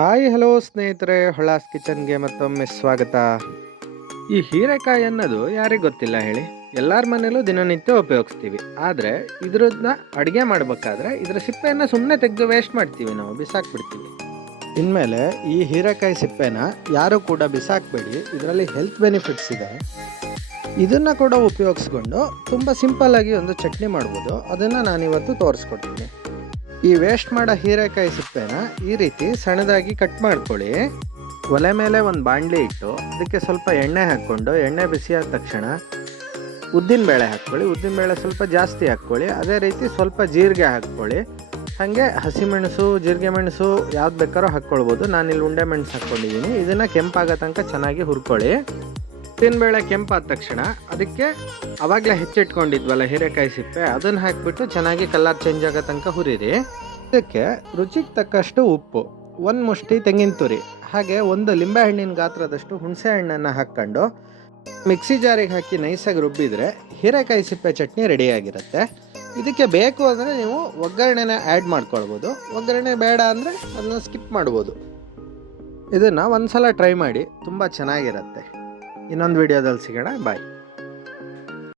Hi hello ಸ್ನೇಹಿತರೆ, ಹೊಳಾಸ್ ಕಿಚನ್ಗೆ ಮತ್ತೊಮ್ಮೆ ಸ್ವಾಗತ. ಈ ಹೀರೆಕಾಯಿ ಅನ್ನೋದು ಯಾರಿಗೆ ಗೊತ್ತಿಲ್ಲ ಹೇಳಿ. ಎಲ್ಲರ ಮನೇಲೂ ದಿನನಿತ್ಯ ಉಪಯೋಗಿಸ್ತೀವಿ. ಆದರೆ ಇದ್ರನ್ನ ಅಡುಗೆ ಮಾಡಬೇಕಾದ್ರೆ ಇದರ ಸಿಪ್ಪೆಯನ್ನು ಸುಮ್ಮನೆ ತೆಗೆದು ವೇಸ್ಟ್ ಮಾಡ್ತೀವಿ, ನಾವು ಬಿಸಾಕ್ಬಿಡ್ತೀವಿ. ಇನ್ಮೇಲೆ ಈ ಹೀರೆಕಾಯಿ ಸಿಪ್ಪೆನ ಯಾರು ಕೂಡ ಬಿಸಾಕಬೇಡಿ. ಇದರಲ್ಲಿ ಹೆಲ್ತ್ ಬೆನಿಫಿಟ್ಸ್ ಇದೆ. ಇದನ್ನು ಕೂಡ ಉಪಯೋಗಿಸ್ಕೊಂಡು ತುಂಬ ಸಿಂಪಲ್ಲಾಗಿ ಒಂದು ಚಟ್ನಿ ಮಾಡ್ಬೋದು. ಅದನ್ನು ನಾನಿವತ್ತು ತೋರಿಸ್ಕೊಡ್ತೀನಿ. ಈ ವೇಸ್ಟ್ ಮಾಡೋ ಹೀರೆಕಾಯಿ ಸಿಪ್ಪೆನ ಈ ರೀತಿ ಸಣ್ಣದಾಗಿ ಕಟ್ ಮಾಡ್ಕೊಳ್ಳಿ. ಒಲೆ ಮೇಲೆ ಒಂದು ಬಾಣಲಿ ಇಟ್ಟು ಅದಕ್ಕೆ ಸ್ವಲ್ಪ ಎಣ್ಣೆ ಹಾಕ್ಕೊಂಡು, ಎಣ್ಣೆ ಬಿಸಿಯಾದ ತಕ್ಷಣ ಉದ್ದಿನಬೇಳೆ ಹಾಕ್ಕೊಳ್ಳಿ. ಉದ್ದಿನಬೇಳೆ ಸ್ವಲ್ಪ ಜಾಸ್ತಿ ಹಾಕ್ಕೊಳ್ಳಿ. ಅದೇ ರೀತಿ ಸ್ವಲ್ಪ ಜೀರಿಗೆ ಹಾಕ್ಕೊಳ್ಳಿ. ಹಾಗೆ ಹಸಿಮೆಣಸು, ಜೀರಿಗೆ ಮೆಣಸು ಯಾವ್ದು ಬೇಕಾದ್ರೂ ಹಾಕ್ಕೊಳ್ಬೋದು. ನಾನಿಲ್ಲಿ ಉಂಡೆ ಮೆಣಸು ಹಾಕ್ಕೊಂಡಿದ್ದೀನಿ. ಇದನ್ನು ಕೆಂಪಾಗೋ ತನಕ ಚೆನ್ನಾಗಿ ಹುರ್ಕೊಳ್ಳಿ. ಉದ್ದಿನಬೇಳೆ ಕೆಂಪಾದ ತಕ್ಷಣ ಅದಕ್ಕೆ ಅವಾಗಲೇ ಹೆಚ್ಚಿಟ್ಕೊಂಡಿದ್ವಲ್ಲ ಹೀರೆಕಾಯಿ ಸಿಪ್ಪೆ, ಅದನ್ನು ಹಾಕಿಬಿಟ್ಟು ಚೆನ್ನಾಗಿ ಕಲರ್ ಚೇಂಜ್ ಆಗೋ ತನಕ ಹುರಿರಿ. ಇದಕ್ಕೆ ರುಚಿಗೆ ತಕ್ಕಷ್ಟು ಉಪ್ಪು, ಒಂದು ಮುಷ್ಟಿ ತೆಂಗಿನ ತುರಿ, ಹಾಗೆ ಒಂದು ಲಿಂಬೆಹಣ್ಣಿನ ಗಾತ್ರದಷ್ಟು ಹುಣಸೆ ಹಣ್ಣನ್ನು ಹಾಕ್ಕೊಂಡು ಮಿಕ್ಸಿ ಜಾರಿಗೆ ಹಾಕಿ ನೈಸಾಗಿ ರುಬ್ಬಿದರೆ ಹೀರೆಕಾಯಿ ಸಿಪ್ಪೆ ಚಟ್ನಿ ರೆಡಿಯಾಗಿರುತ್ತೆ. ಇದಕ್ಕೆ ಬೇಕು ಅಂದರೆ ನೀವು ಒಗ್ಗರಣೆನ ಆ್ಯಡ್ ಮಾಡ್ಕೊಳ್ಬೋದು. ಒಗ್ಗರಣೆ ಬೇಡ ಅಂದರೆ ಅದನ್ನು ಸ್ಕಿಪ್ ಮಾಡ್ಬೋದು. ಇದನ್ನು ಒಂದು ಸಲ ಟ್ರೈ ಮಾಡಿ, ತುಂಬ ಚೆನ್ನಾಗಿರುತ್ತೆ. ಇನ್ನೊಂದು ವಿಡಿಯೋದಲ್ಲಿ ಸಿಗೋಣ. ಬಾಯ್.